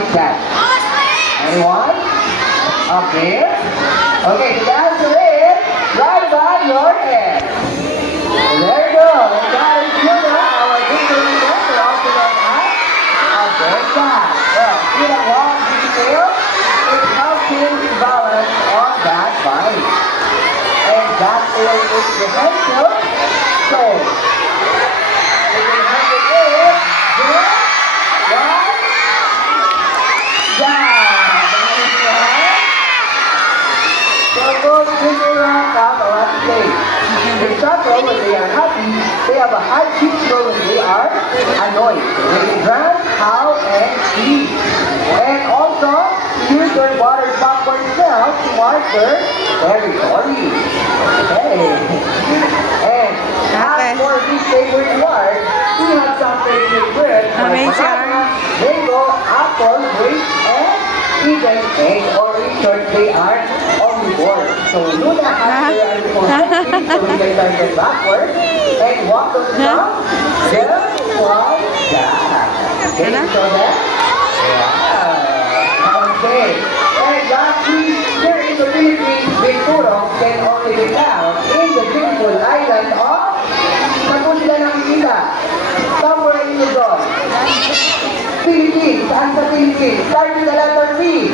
is that? Anyone? Okay. Okay, so the answer is right by your head. There you go. And that is Hilda, our victory member, also known as a cat. Well, see that long detail? It helps him to balance on that bike. And that is its potential. So, you can have it is good. One. Yeah. So those people around have a lot to say. They chuckle when they are happy. They have a high pitch when they are annoyed. They can run, howl, and scream. And also use their water popcorn smell to mark their territory. Okay. And as for these favorite words, we have some favorite words like banana, mango, apple, grape, and even egg or research. They are omnivores. So Luna has their animal feet, so we can turn them backward and walk us down the one down. Okay, so that? Yeah. Okay. And lastly, here in the Philippines, Binturo can only be found in the beautiful island of saan po sila nakikita? Somewhere in Luzon. Philippines. Saan sa Philippines? Start with the letter P.